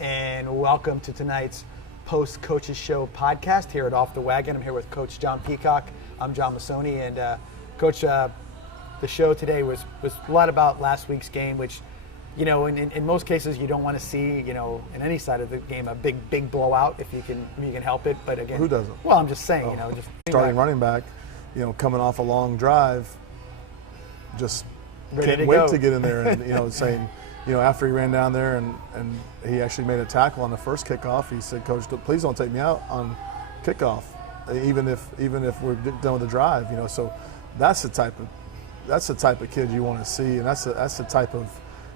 And welcome to tonight's Post Coaches Show podcast here at Off the Wagon. I'm here with Coach John Peacock. I'm John Mussone, and Coach, the show today was a lot about last week's game, which, you know, in most cases you don't want to see, you know, in any side of the game a big blowout if you can help it. But again, who doesn't? Well, I'm just saying, you know, just starting running back, you know, coming off a long drive, just Ready can't to wait go. to get in there and, you know, saying, you know, after he ran down there and he actually made a tackle on the first kickoff, he said, "Coach, please don't take me out on kickoff, even if we're done with the drive." You know, so that's the type of kid you want to see, and that's the type of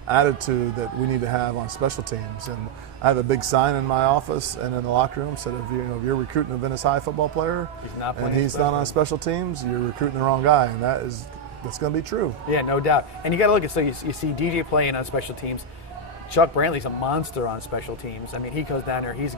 attitude that we need to have on special teams. And I have a big sign in my office and in the locker room said, if you're recruiting a Venice High football player and he's not on special teams, you're recruiting the wrong guy, and that's going to be true. Yeah, no doubt. And you got to look at, so you see DJ playing on special teams. Chuck Brantley's a monster on special teams. I mean, he goes down there, he's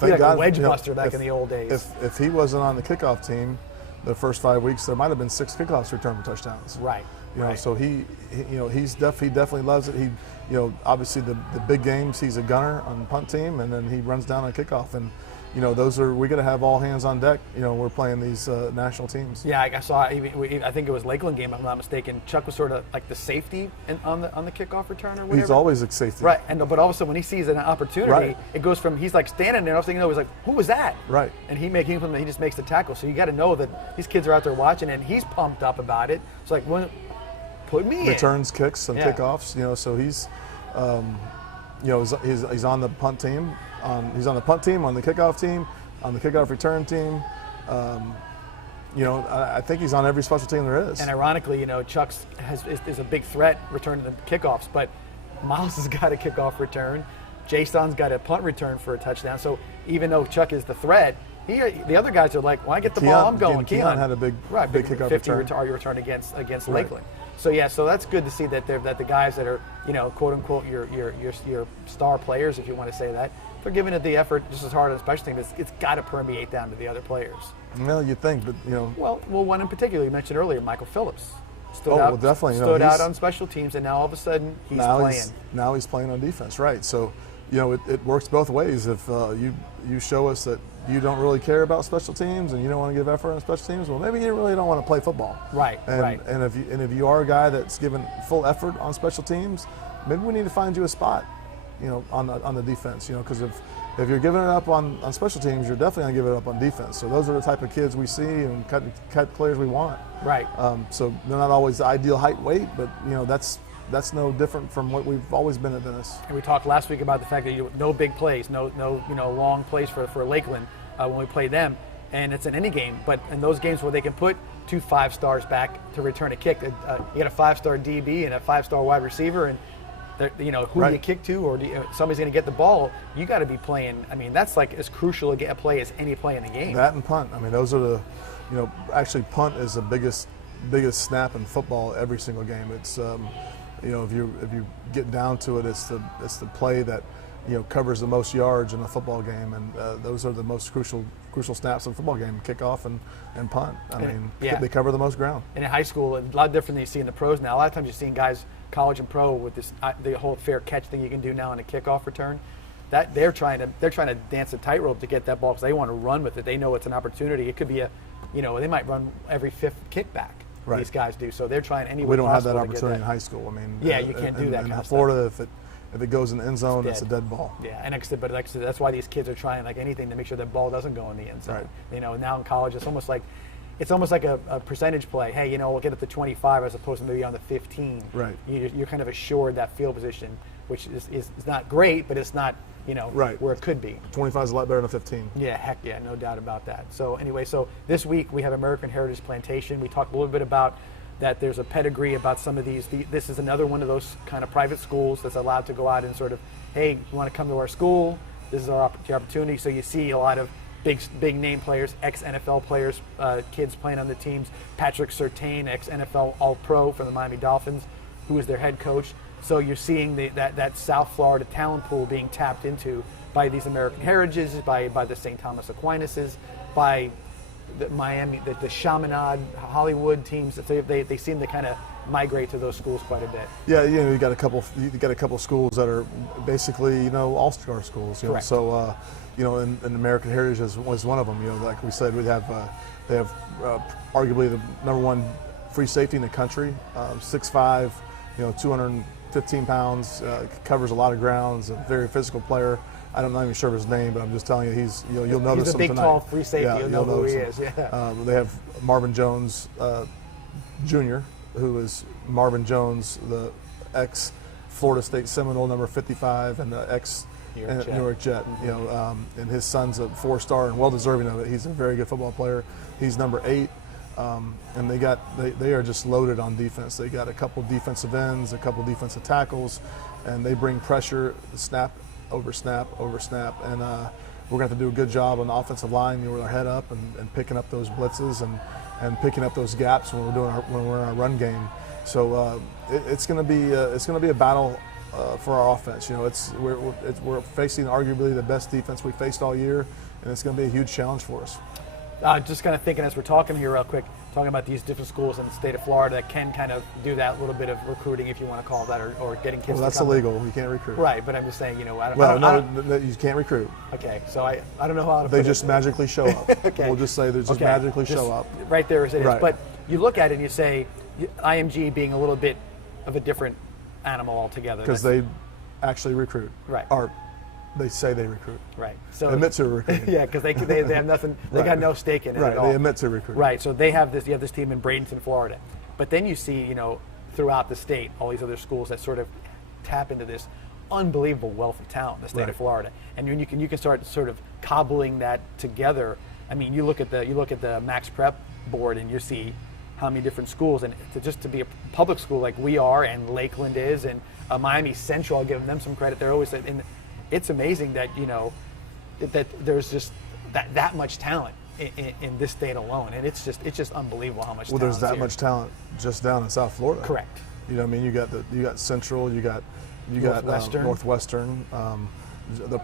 like a wedge buster back in the old days. If he wasn't on the kickoff team the first 5 weeks, there might have been 6 kickoffs returned for touchdowns. Right. You know, so he definitely loves it. He, you know, obviously the big games, he's a gunner on the punt team, and then he runs down on kickoff. And, you know, we got to have all hands on deck. You know, we're playing these national teams. Yeah, I saw. I think it was Lakeland game, if I'm not mistaken. Chuck was sort of like the safety on the kickoff return or whatever. He's always a safety. Right, but all of a sudden when he sees an opportunity, right, it goes from he's like standing there, and all of a sudden, you know, he's like, who was that? Right. And he just makes the tackle. So you got to know that these kids are out there watching, and he's pumped up about it. It's like, put me returns, in. kicks, and kickoffs. You know, so he's, you know, he's on the punt team. He's on the punt team, on the kickoff team, on the kickoff return team. You know, I think he's on every special team there is. And ironically, you know, Chuck is a big threat returning the kickoffs, but Miles has got a kickoff return. Jason's got a punt return for a touchdown. So even though Chuck is the threat, the other guys are like, when I get the ball, I'm going. Keon had a big kickoff 50 return against right. Lakeland. So yeah, so that's good to see that the guys that are, you know, quote unquote your star players, if you want to say that, they're giving it the effort just as hard on the special team. It's got to permeate down to the other players. Well, you think, but you know. Well, one in particular you mentioned earlier, Michael Phillips. Stood out on special teams, and now all of a sudden he's playing. Now he's playing on defense, right? So, you know, it works both ways. If you show us that you don't really care about special teams and you don't want to give effort on special teams, well, maybe you really don't want to play football. Right. And if you are a guy that's given full effort on special teams, maybe we need to find you a spot, you know, on the defense. You know, because if you're giving it up on special teams, you're definitely going to give it up on defense. So those are the type of kids we see and cut players we want. Right. So they're not always the ideal height, weight, but you know that's no different from what we've always been at Venice. And we talked last week about the fact that no big plays, no long plays for Lakeland when we play them, and it's in any game. But in those games where they can put 2 5-stars back to return a kick, you get a 5-star DB and a 5-star wide receiver, and you know, who right. do you kick to, or somebody's going to get the ball. You got to be playing. I mean, that's like as crucial a play as any play in the game. That and punt. I mean, those are the, you know, actually punt is the biggest snap in football every single game. It's, you know, if you get down to it, it's the play that, you know, covers the most yards in a football game, and those are the most crucial snaps in a football game: kickoff and punt. I mean, they cover the most ground. And in high school, a lot different than you see in the pros now. A lot of times you're seeing guys, college and pro, with this the whole fair catch thing you can do now in a kickoff return. That they're trying to dance a tightrope to get that ball because they want to run with it. They know it's an opportunity. It could be they might run every 5th kickback. Right. These guys do. So they're trying any way we don't have possible that to get opportunity that. in high school. I mean, you can't do that kind in of Florida, stuff. if it goes in the end zone, it's a dead ball. Yeah, and like I said, that's why these kids are trying like anything to make sure that ball doesn't go in the end zone. Right. You know, now in college, it's almost like a percentage play. Hey, you know, we'll get up to 25 as opposed to maybe on the 15. Right. You're kind of assured that field position, which is not great, but it's not, you know, right. where it could be. 25 is a lot better than 15. Yeah, heck yeah, no doubt about that. So anyway, so this week we have American Heritage Plantation. We talked a little bit about that there's a pedigree about some of these. This is another one of those kind of private schools that's allowed to go out and sort of, hey, you want to come to our school? This is our opportunity. So you see a lot of big name players, ex-NFL players, kids playing on the teams. Patrick Surtain, ex-NFL All-Pro from the Miami Dolphins, who is their head coach. So you're seeing that South Florida talent pool being tapped into by these American Heritages, by the St. Thomas Aquinas, by the Miami, the Chaminade, Hollywood teams. They seem to kind of migrate to those schools quite a bit. Yeah, you got a couple schools that are basically all-star schools. Correct. So and American Heritage was one of them. Like we said, they have arguably the #1 free safety in the country, 6'5", 215 pounds, covers a lot of grounds, a very physical player. I'm not even sure of his name, but I'm just telling you, you'll notice him tonight. He's a big, tall free safety. Yeah, you'll know who he is. Yeah. They have Marvin Jones Jr., who is Marvin Jones, the ex-Florida State Seminole, number 55, and the ex-New York Jet. Mm-hmm. And his son's a 4-star and well-deserving of it. He's a very good football player. He's number 8. And they are just loaded on defense. They got a couple defensive ends, a couple defensive tackles, and they bring pressure, snap over snap over snap. And we're going to have to do a good job on the offensive line, with our head up and picking up those blitzes and picking up those gaps when we're in our run game. So it's going to be a battle for our offense. We're facing arguably the best defense we faced all year, and it's going to be a huge challenge for us. Just kind of thinking as we're talking here real quick, talking about these different schools in the state of Florida that can kind of do that little bit of recruiting, if you want to call it that, or getting kids. Well, that's illegal. You can't recruit. Right, but I'm just saying, you can't recruit. Okay, so I don't know how to. They just magically show up. Okay. We'll just say they just magically show up. Right there as it is. Right. But you look at it and you say, IMG being a little bit of a different animal altogether. Because they actually recruit. Right. Or they say they recruit. Right. So admit to recruiting. Yeah, because they have nothing. They Right. got no stake in it Right. at all. They admit to recruit. Right. So you have this team in Bradenton, Florida, but then you see throughout the state all these other schools that sort of tap into this unbelievable wealth of talent in the state Right. of Florida, and you can start sort of cobbling that together. I mean, you look at the Max Prep board and you see how many different schools, and just to be a public school like we are and Lakeland is, and Miami Central, I'll give them some credit. They're always in. It's amazing that that there's just that much talent in this state alone, and it's just unbelievable how much. Well, there's that much talent just down in South Florida. Correct. I mean, you got Central, you got Northwestern, the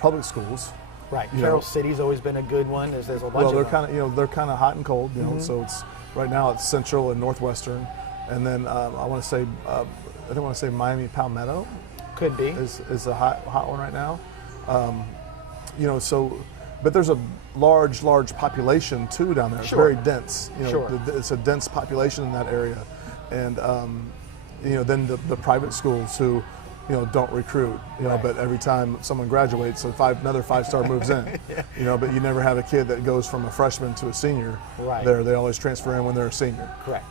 public schools. Right. Carroll City's always been a good one. There's a bunch. Well, they're kind of hot and cold. Mm-hmm. So it's right now it's Central and Northwestern, and then I want to say Miami Palmetto. Could be. Is a hot one right now. But there's a large population too down there. It's Sure. very dense. Sure. It's a dense population in that area, and then the private schools who don't recruit. Right. But every time someone graduates, another 5-star moves in. Yeah. But you never have a kid that goes from a freshman to a senior. Right. They always transfer in when they're a senior. Correct.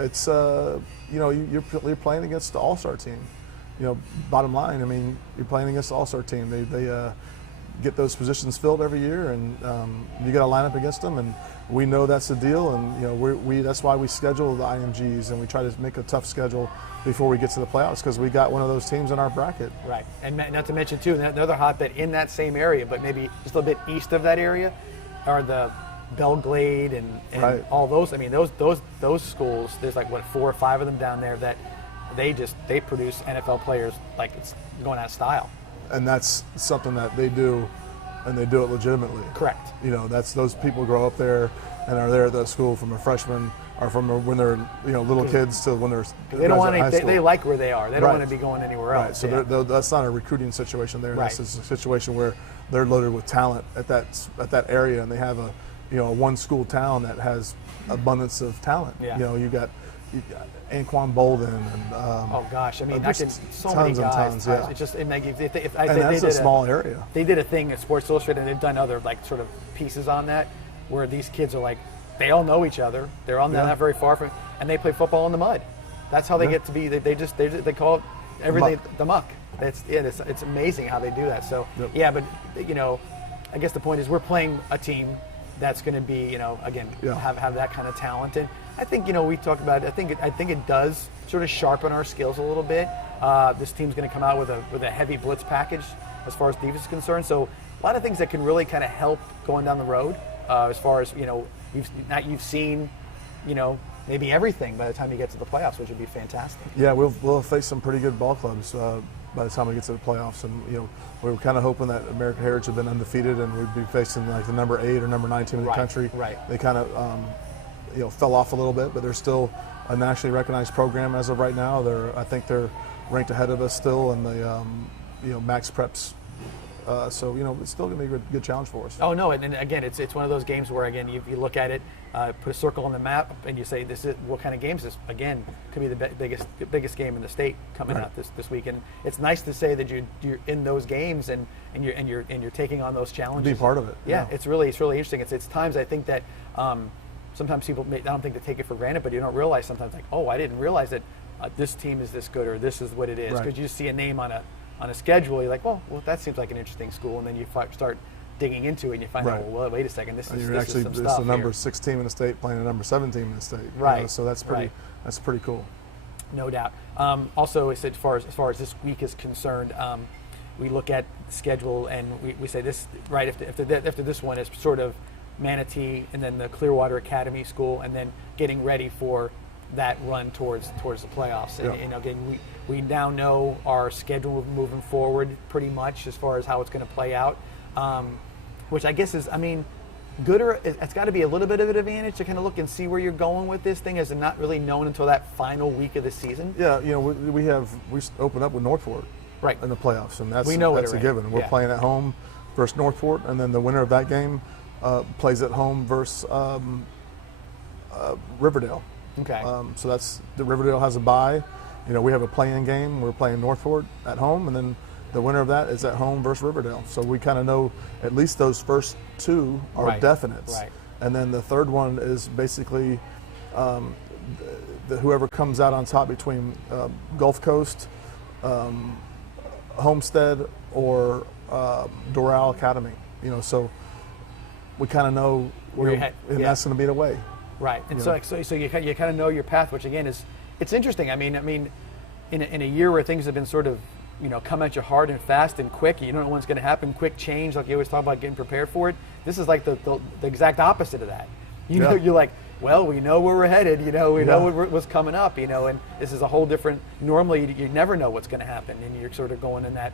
It's you're playing against the all-star team. Bottom line, I mean, you're playing against the all-star team. They get those positions filled every year, and you got to line up against them. And we know that's the deal. And that's why we schedule the IMGs, and we try to make a tough schedule before we get to the playoffs, because we got one of those teams in our bracket. Right. And not to mention too, another hotbed in that same area, but maybe just a little bit east of that area, are the Belglade and Right. all those. I mean, those schools. There's like 4 or 5 of them down there that they produce NFL players like it's going out of style. And that's something that they do, and they do it legitimately. Correct. That's those people grow up there and are there at that school from a freshman or from when they're little kids to when they're They don't want high to. school. They like where they are. They don't Right. want to be going anywhere Right. else. So Yeah. that's not a recruiting situation there. Right. This is a situation where they're loaded with talent at that area, and they have a one school town that has abundance of talent. Yeah. You got Anquan Bolden and Oh gosh, I mean, I can so tons many and guys. tons, yeah. It's just and that's a small area. They did a thing at Sports Illustrated, and they've done other like sort of pieces on that, where these kids are like, they all know each other. They're all not very far from, and they play football in the mud. That's how they get to be. They call it everything the muck. It's amazing how they do that. So Yep. yeah, but I guess the point is we're playing a team that's going to be again have that kind of talent, and I think we talked about it. I think it does sort of sharpen our skills a little bit. This team's going to come out with a heavy blitz package as far as defense is concerned. So a lot of things that can really kind of help going down the road. As far as you've seen maybe everything by the time you get to the playoffs, which would be fantastic. Yeah, we'll face some pretty good ball clubs by the time we get to the playoffs, and we were kind of hoping that American Heritage had been undefeated and we'd be facing like the number 8 or number 9 team in the country. Right. They kind of fell off a little bit, but they're still a nationally recognized program as of right now. I think they're ranked ahead of us still in the max preps. So it's still going to be a good challenge for us. Oh no, and again, it's one of those games where again you look at it, put a circle on the map, and you say this is what kind of game is this? Again, could be the biggest game in the state coming out this week, and it's nice to say that you're in those games and you're taking on those challenges. Be part of it. Yeah, it's really interesting. It's times I think that sometimes people I don't think they take it for granted, but you don't realize sometimes like, oh, I didn't realize that this team is this good or this is what it is, because you just see a name on a schedule, you're like, well, that seems like an interesting school, and then you start digging into it, and you find out, well, wait a second, this is some stuff. It's the number 6 team in the state playing the number 7 team in the state. Right. So that's pretty cool. No doubt. Also, as far as this week is concerned, we look at the schedule and we say this right after this one is sort of Manatee and then the Clearwater Academy School, and then getting ready for that run towards the playoffs. And again, we now know our schedule moving forward pretty much as far as how it's going to play out, which I guess is, good, or it's got to be a little bit of an advantage to kind of look and see where you're going with this thing, as not really known until that final week of the season. Yeah, we open up with Northport in the playoffs, and that's a given. We're playing at home versus Northport, and then the winner of that game plays at home versus Riverdale. Okay. So that's the Riverdale has a bye. We have a play-in game. We're playing Northport at home, and then the winner of that is at home versus Riverdale. So we kind of know at least those first 2 are definites. Right. And then the third one is basically whoever comes out on top between Gulf Coast, Homestead, or Doral Academy. So we kind of know that's going to be the way. Right, and so you kind of know your path, which again it's interesting. I mean, in a year where things have been sort of come at you hard and fast and quick, you don't know what's going to happen. Quick change, like you always talk about getting prepared for it. This is like the exact opposite of that. You're like, well, we know where we're headed. We know what's coming up. And this is a whole different. Normally, you never know what's going to happen, and you're sort of going in that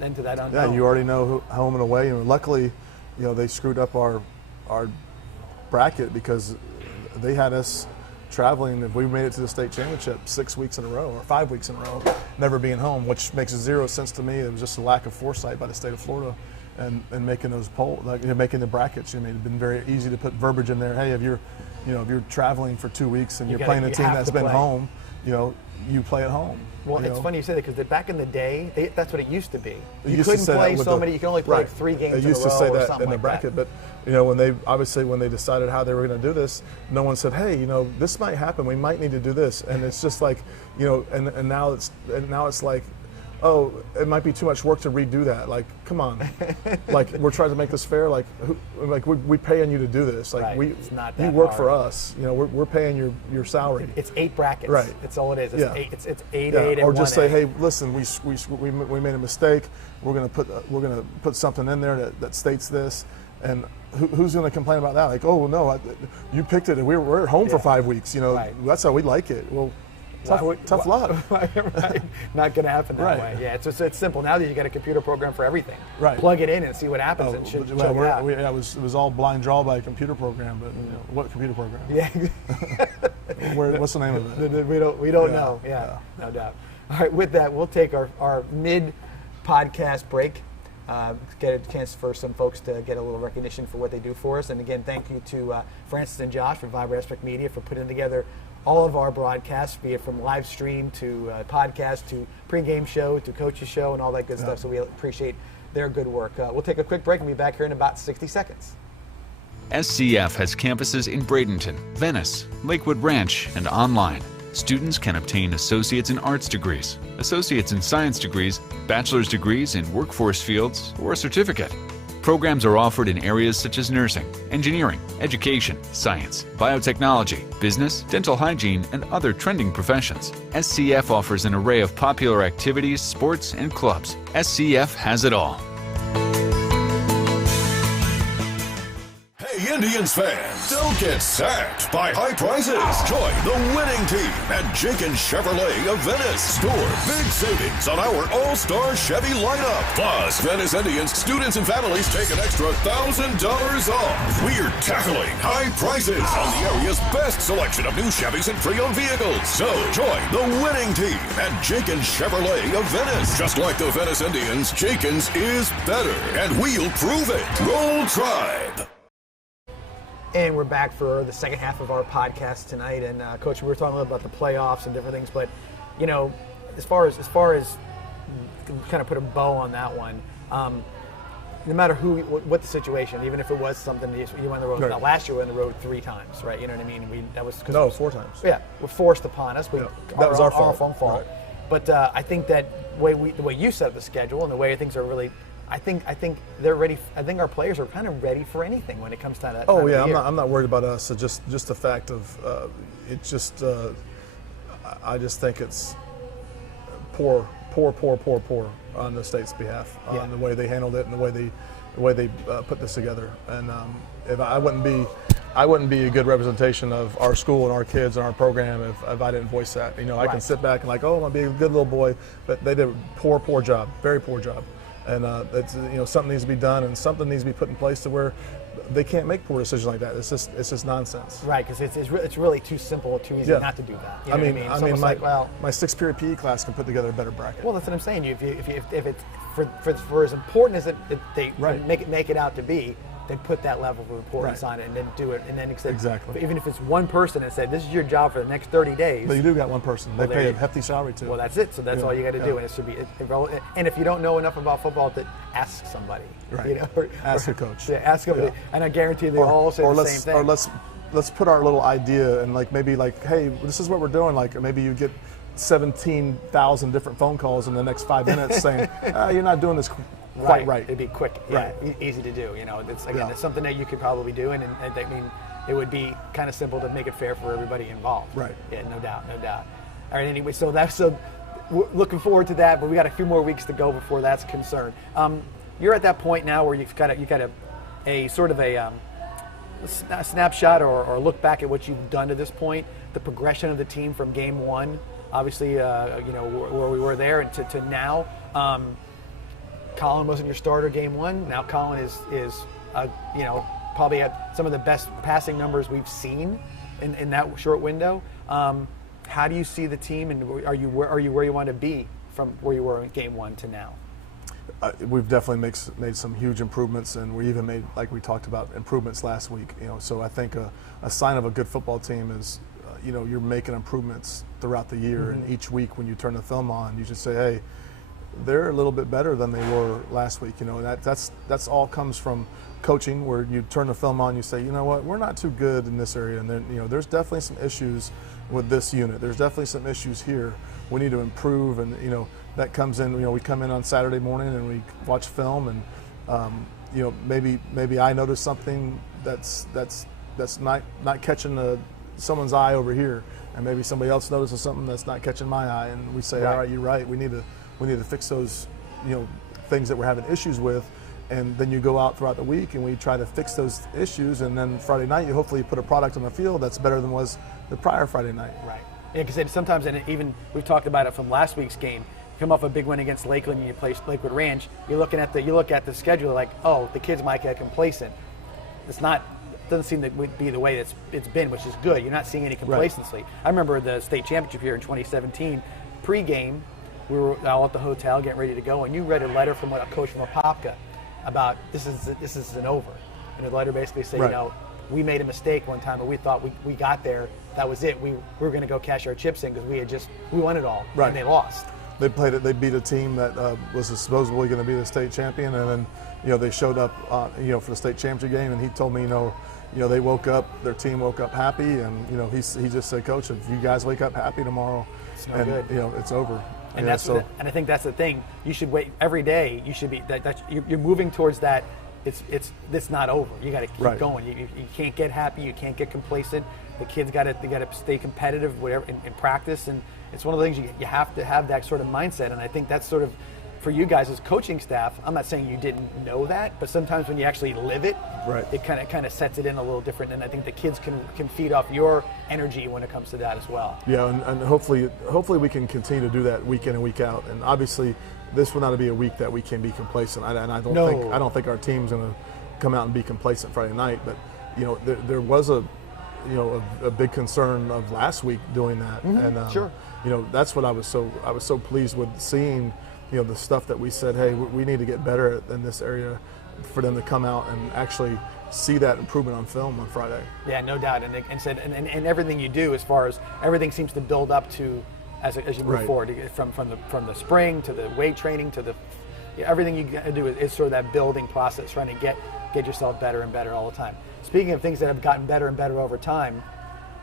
into that unknown. Yeah, you already know home and away, and luckily, they screwed up our bracket because they had us traveling. If we made it to the state championship 6 weeks in a row or 5 weeks in a row, never being home, which makes zero sense to me. It was just a lack of foresight by the state of Florida and making those making the brackets. It'd been very easy to put verbiage in there. Hey, if you're traveling for 2 weeks and you're playing a team that's been home, you play at home. Well, it's funny you say that, because back in the day, that's what it used to be. You couldn't play so many. You can only play 3 games in a row. They used to say that in the bracket, but when they decided how they were going to do this, no one said, hey, this might happen. We might need to do this, and it's just like, and now it's like, oh, it might be too much work to redo that. Like, come on, like we're trying to make this fair. Like, we paying you to do this. Like, it's not that you work hard. for us. We're paying your salary. It's 8 brackets. Right. That's all it is. It's 8, yeah. 8, and or just 1A. say, hey, listen, we made a mistake. We're gonna put something in there that states this, and who's going to complain about that? Like, oh no, you picked it, and we're at home for 5 weeks. That's how we like it. Well, tough luck. Right. Not going to happen that way. Yeah, it's simple. Now that you got a computer program for everything, right? Plug it in and see what happens. And should check it out. It was all blind draw by a computer program, but what computer program? Yeah. What's the name of it? We don't know. Yeah, no doubt. All right, with that, we'll take our mid-podcast break. Get a chance for some folks to get a little recognition for what they do for us. And again, thank you to Francis and Josh from Vibrant Aspect Media for putting together all of our broadcasts, be it from live stream to podcast to pregame show to coach's show and all that good stuff. So we appreciate their good work. We'll take a quick break and be back here in about 60 seconds. SCF has campuses in Bradenton, Venice, Lakewood Ranch, and online. Students can obtain Associates in Arts degrees, Associates in Science degrees, Bachelor's degrees in workforce fields, or a certificate. Programs are offered in areas such as nursing, engineering, education, science, biotechnology, business, dental hygiene, and other trending professions. SCF offers an array of popular activities, sports, and clubs. SCF has it all. Indians fans, don't get sacked by high prices. Join the winning team at Jenkins Chevrolet of Venice. Score big savings on our all-star Chevy lineup. Plus, Venice Indians students and families take an extra $1,000 off. We're tackling high prices on the area's best selection of new Chevys and pre-owned vehicles. So join the winning team at Jenkins Chevrolet of Venice. Just like the Venice Indians, Jenkins is better, and we'll prove it. Roll Tribe. And we're back for the second half of our podcast tonight. And Coach, we were talking a little about the playoffs and different things, but you know, as far as kind of put a bow on that one, no matter what the situation, even if it was something you went on the road. Right. Now, last year we went on the road 3 times, right? You know what I mean? That was 4 times. Yeah, were forced upon us. That was our fault. Right. But I think that the way you set up the schedule and the way things are really. I think they're ready. I think our players are kind of ready for anything when it comes to that. Oh yeah, I'm not worried about us. So just the fact of it. Just I just think it's poor on the state's behalf on the way they handled it and the way they put this together. And if I wouldn't be a good representation of our school and our kids and our program if I didn't voice that. You know, I can sit back and like, oh, I'm gonna be a good little boy, but they did a poor job, very poor job. And it's, you know, something needs to be done, and something needs to be put in place to where they can't make poor decisions like that. It's just nonsense. Right, because it's really too simple, too easy not to do that. You know I mean, my 6th period PE class can put together a better bracket. Well, that's what I'm saying. If it's for as important as they make it out to be, they put that level of importance on it and then do it, and then exactly. Even if it's one person and said, this is your job for the next 30 days. But you do got one person. They pay a hefty salary too. Well, that's it. So that's all you got to do, and it should be. And if you don't know enough about football, then ask somebody. Right. You know, ask a coach. Yeah, ask them. Yeah. And I guarantee they all say the same thing. Or let's put our little idea and maybe hey, this is what we're doing. Maybe you get 17,000 different phone calls in the next 5 minutes saying you're not doing this quite right. It'd be quick, easy to do. You know, it's something that you could probably do, and I mean, it would be kind of simple to make it fair for everybody involved. Right. Yeah, no doubt. All right. Anyway, we're looking forward to that, but we got a few more weeks to go before that's concerned. You're at that point now where you've got a sort of a snapshot or look back at what you've done to this point, the progression of the team from game 1, obviously, where we were there, and to now. Colin wasn't your starter game 1. Now Colin is probably at some of the best passing numbers we've seen in that short window. How do you see the team, and are you where you want to be from where you were in game 1 to now? We've definitely made some huge improvements, and we even made, like we talked about, improvements last week. You know, so I think a sign of a good football team is, you're making improvements throughout the year, and each week when you turn the film on, you just say, hey, they're a little bit better than they were last week. You know, that's all comes from coaching, where you turn the film on, you say, you know what, we're not too good in this area, and then there's definitely some issues with this unit. There's definitely some issues here. We need to improve, and that comes in. We come in on Saturday morning and we watch film, and maybe I notice something that's not catching someone's eye over here, and maybe somebody else notices something that's not catching my eye, and we say, all right, you're right. We need to fix those, things that we're having issues with, and then you go out throughout the week and we try to fix those issues, and then Friday night you hopefully put a product on the field that's better than was the prior Friday night. Right. Yeah, because sometimes, and even we've talked about it from last week's game. You come off a big win against Lakeland and you play Lakewood Ranch. You look at the schedule like, oh, the kids might get complacent. Doesn't seem to be the way it's been, which is good. You're not seeing any complacency. Right. I remember the state championship here in 2017, pre-game. We were all at the hotel getting ready to go, and you read a letter from a coach from Apopka about this isn't over. And the letter basically said, we made a mistake one time, but we thought we got there. That was it. We were going to go cash our chips in because we won it all, and they lost. They played it. They beat a team that was supposedly going to be the state champion, and then they showed up for the state championship game, and he told me they woke up, their team woke up happy, and he just said, Coach, if you guys wake up happy tomorrow, it's no good. It's over. And and I think that's the thing. You should wait every day. You should be you're moving towards that. It's not over. You got to keep going. You can't get happy. You can't get complacent. The kids got to stay competitive, whatever in practice. And it's one of the things you have to have that sort of mindset. And I think that's sort of for you guys as coaching staff, I'm not saying you didn't know that, but sometimes when you actually live it, Right. it kind of sets it in a little different, and I think the kids can feed off your energy when it comes to that as well. Yeah, and hopefully we can continue to do that week in and week out. And obviously, this will not be a week that we can be complacent. I don't think our team's going to come out and be complacent Friday night. But there was a big concern of last week doing that, and Sure. That's what I was so pleased with seeing. The stuff that we said, hey, we need to get better in this area, for them to come out and actually see that improvement on film on Friday. Yeah, no doubt. And everything you do, as far as everything seems to build up to as you move Right. forward, from the spring to the weight training to everything you gotta do is sort of that building process, trying to get yourself better and better all the time. Speaking of things that have gotten better and better over time,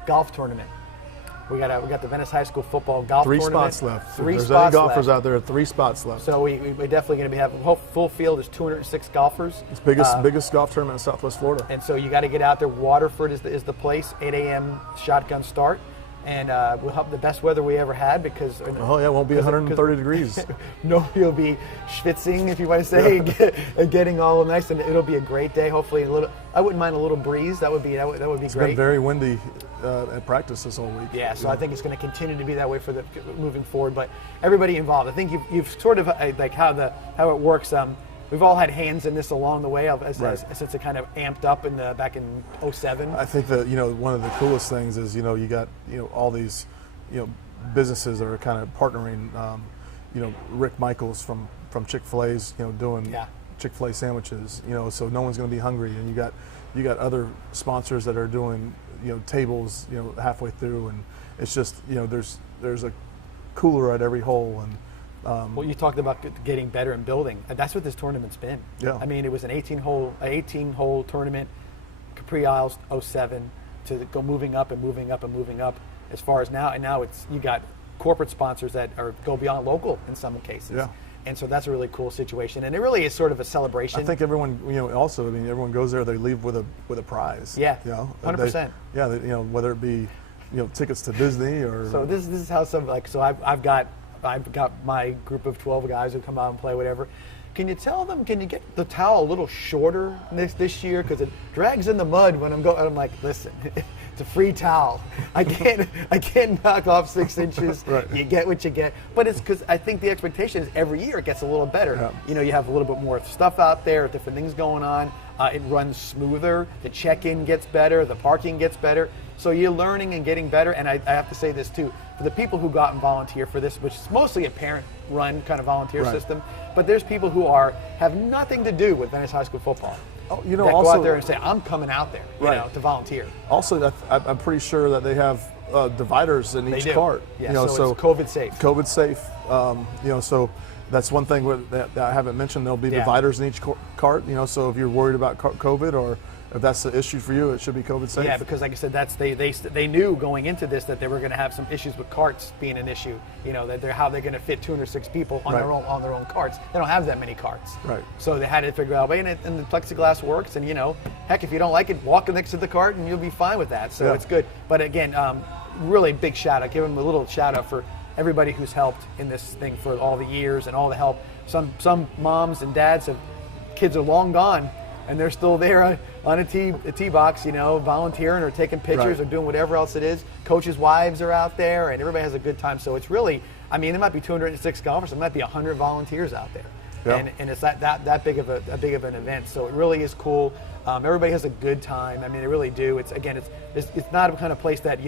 golf tournament. We got the Venice High School football golf Three tournament. spots left. Three If there's spots any golfers left. out there, 3 spots left. So we're definitely going to have full field is 206 golfers. It's biggest golf tournament in Southwest Florida. And so you got to get out there. Waterford is the place. 8 a.m. shotgun start, and we'll have the best weather we ever had because It won't be 130 degrees. nobody will be schwitzing, if you want to say, getting all nice, and it'll be a great day. Hopefully, I wouldn't mind a little breeze. That would be It's great. been very windy at practice this whole week. Yeah, so I think it's going to continue to be that way for the moving forward. But everybody involved, I think you've sort of like how it works. We've all had hands in this along the way since it kind of amped up back in 2007. I think that one of the coolest things is you got all these businesses that are kind of partnering. Rick Michaels from Chick-fil-A's doing Chick-fil-A sandwiches. So no one's going to be hungry, and you got other sponsors that are doing tables halfway through, and it's just there's a cooler at every hole. And Well, you talked about getting better and building, and that's what this tournament's been. Yeah. I mean, it was an 18-hole tournament, Capri Isles 07, to go moving up and moving up and moving up. As far as now, and now you got corporate sponsors that go beyond local in some cases. Yeah. And so that's a really cool situation, and it really is sort of a celebration. I think everyone, also, everyone goes there, they leave with a prize. Yeah, and 100%. Whether it be, tickets to Disney or. So this is how I've got my group of 12 guys who come out and play whatever. Can you tell them? Can you get the towel a little shorter this year because it drags in the mud when I'm going? I'm like, listen. It's a free towel. I can't knock off 6 inches. Right. You get what you get. But it's because I think the expectation is every year it gets a little better. Yeah. You have a little bit more stuff out there, different things going on. It runs smoother. The check-in gets better. The parking gets better. So you're learning and getting better. And I have to say this too, for the people who go out and volunteer for this, which is mostly a parent-run kind of volunteer system, but there's people who have nothing to do with Venice High School football. Oh, that also go out there and say, I'm coming out there, to volunteer. Also, I'm pretty sure that they have dividers in each cart. Yeah, so it's COVID safe. COVID safe. So that's one thing that I haven't mentioned. There'll be dividers in each cart. So if you're worried about COVID or if that's the issue for you, it should be COVID safe. Yeah, because like I said, they knew going into this that they were going to have some issues with carts being an issue. How they're going to fit 206 people on their own carts. They don't have that many carts. Right. So they had to figure out a way, and the plexiglass works. And heck, if you don't like it, walk next to the cart, and you'll be fine with that. So it's good. But again, really big shout out. Give them a little shout out for everybody who's helped in this thing for all the years and all the help. Some moms and dads kids are long gone, and they're still there on a tee box, volunteering or taking pictures or doing whatever else it is. Coaches' wives are out there, and everybody has a good time. So it's really, there might be 206 golfers, there might be 100 volunteers out there, and it's that big of an event. So it really is cool. Everybody has a good time. They really do. It's not a kind of place that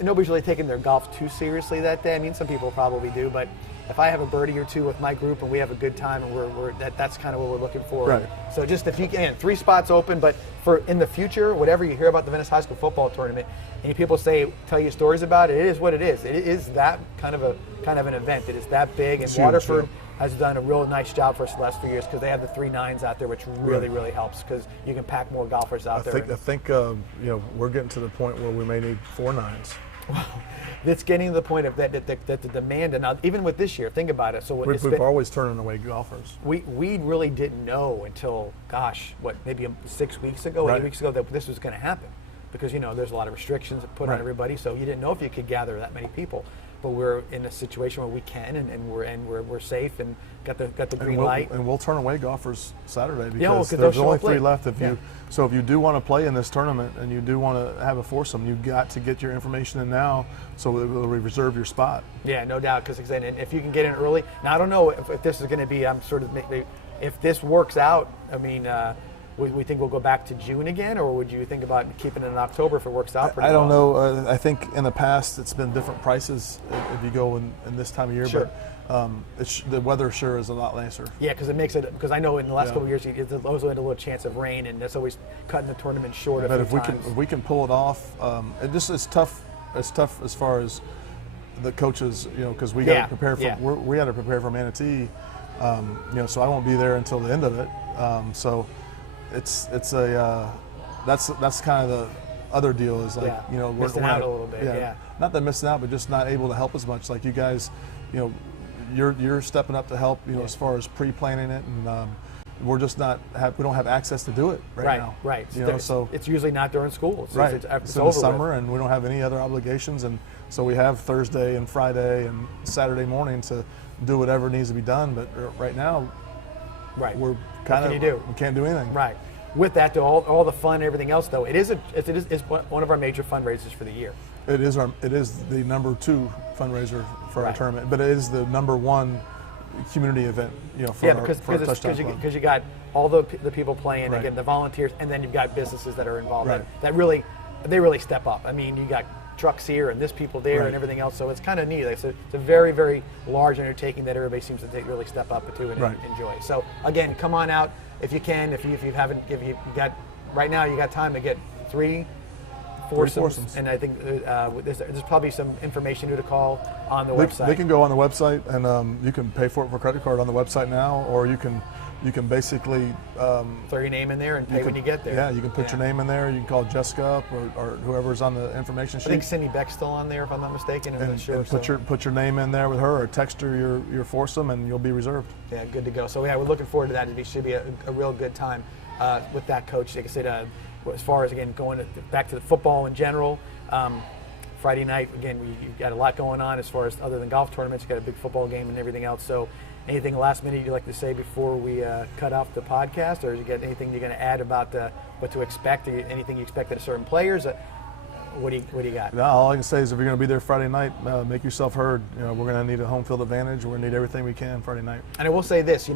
nobody's really taking their golf too seriously that day. Some people probably do, but if I have a birdie or two with my group and we have a good time, and that's kind of what we're looking for. Right. So just if you can, 3 spots open, but for in the future, whatever you hear about the Venice High School football tournament, and people tell you stories about it, it is what it is. It is that kind of an event. It is that big, and Waterford has done a real nice job for us the last few years because they have the 3 9s out there, which really helps because you can pack more golfers out there. I think we're getting to the point where we may need 4 9s. It's getting to the point of that the demand, and even with this year, think about it. So we've always turning away golfers. We really didn't know until maybe 6 weeks ago, 8 weeks ago that this was going to happen, because there's a lot of restrictions put on everybody, so you didn't know if you could gather that many people. but we're in a situation where we can, and we're safe and got the green light. And we'll turn away golfers Saturday because well, there's only 3 late. left. So if you do want to play in this tournament and you do want to have a foursome, you've got to get your information in now so that we'll reserve your spot. Yeah, no doubt. Because if you can get in early, now I don't know if this is going to be. If this works out. I mean. We think we'll go back to June again, or would you think about keeping it in October if it works out? I don't know. I think in the past it's been different prices if you go in this time of year, sure. but the weather sure is a lot nicer. Yeah, because it makes it. Because I know in the last couple of years, there's always had a little chance of rain, and that's always cutting the tournament short. But if we can pull it off, it just is tough. It's tough as far as the coaches, because we got to prepare for. We got to prepare for Manatee, so I won't be there until the end of it. So. It's a that's kind of the other deal is like we're missing out a little bit. Yeah, not that missing out, but just not able to help as much. Like you guys, you're stepping up to help. As far as pre-planning it, and we're just we don't have access to do it right now. Right. So it's usually not during school. It's in the summer, and we don't have any other obligations, and so we have Thursday and Friday and Saturday morning to do whatever needs to be done. But right now. Right. We're kind of we can't do anything. Right. With that, though, all the fun and everything else, though, it's one of our major fundraisers for the year. It is the number 2 fundraiser for our tournament, but it is the number 1 community event. Because you got all the people playing, again, the volunteers, and then you've got businesses that are involved that really step up. I mean, you got trucks here and this people there and everything else, so it's kind of neat. It's a very, very large undertaking that everybody seems to really step up to and enjoy. So again, come on out if you can. If you got right now, you got time to get 3 foursomes. And I think there's probably some information to call on the website. They can go on the website, and you can pay for it for credit card on the website now, or you can basically throw your name in there and pay when you get there. Yeah, you can put your name in there. You can call Jessica up or whoever's on the information sheet. I think Cindy Beck's still on there, if I'm not mistaken. And put your name in there with her, or text her your foursome, and you'll be reserved. Yeah, good to go. So we're looking forward to that. It should be a real good time with that coach. Like I said, as far as again going back to the football in general. Friday night, again, you've got a lot going on as far as other than golf tournaments. You've got a big football game and everything else. So anything last minute you'd like to say before we cut off the podcast, or is you got anything you're going to add about what to expect? Anything you expect out of certain players? What do you got? No, all I can say is if you're going to be there Friday night, make yourself heard. We're going to need a home field advantage. We're going to need everything we can Friday night. And I will say this,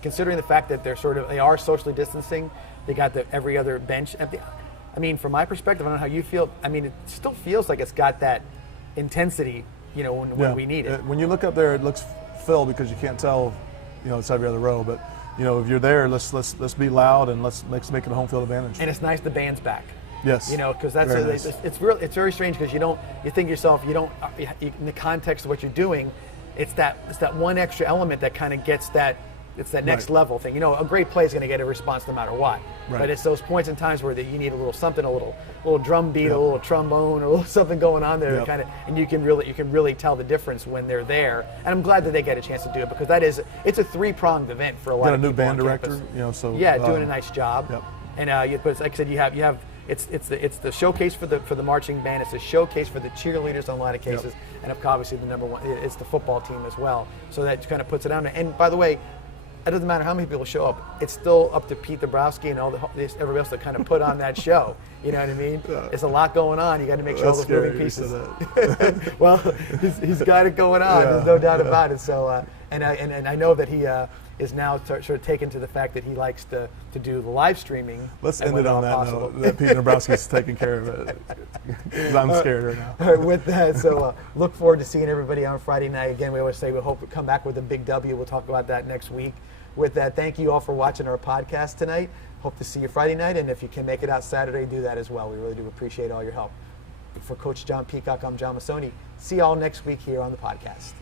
considering the fact that they are socially distancing, they got every other bench empty. I mean, from my perspective, I don't know how you feel. I mean, it still feels like it's got that intensity, when we need it. When you look up there, it looks filled because you can't tell, it's every other row. But if you're there, let's be loud and let's make it a home field advantage. And it's nice the band's back. Yes. Because it's very strange because you think to yourself, in the context of what you're doing, it's that one extra element that kind of gets that. It's that next level thing. A great play is going to get a response no matter what. Right. But it's those points in times where you need a little something, a little drum beat, a little trombone, or a little something going on there, and you can really tell the difference when they're there. And I'm glad that they get a chance to do it because it's a 3-pronged event for a lot of people. Got a new band director, doing a nice job. Yep. And but like I said, you have. It's the showcase for the marching band. It's a showcase for the cheerleaders in a lot of cases, and obviously the number 1 it's the football team as well. So that kind of puts it on. And by the way, it doesn't matter how many people show up. It's still up to Pete Dabrowski and everybody else to kind of put on that show. You know what I mean? It's a lot going on. You got to make sure all those moving pieces. Well, he's got it going on. There's no doubt about it. So, and I know that he is now sort of taken to the fact that he likes to do the live streaming. Let's end it on that note. That Pete Dabrowski's taking care of it. I'm scared right now. All right, with that, so look forward to seeing everybody on Friday night. Again, we always say we hope to come back with a big W. We'll talk about that next week. With that, thank you all for watching our podcast tonight. Hope to see you Friday night, and if you can make it out Saturday, do that as well. We really do appreciate all your help. For Coach John Peacock, I'm John Mussone. See you all next week here on the podcast.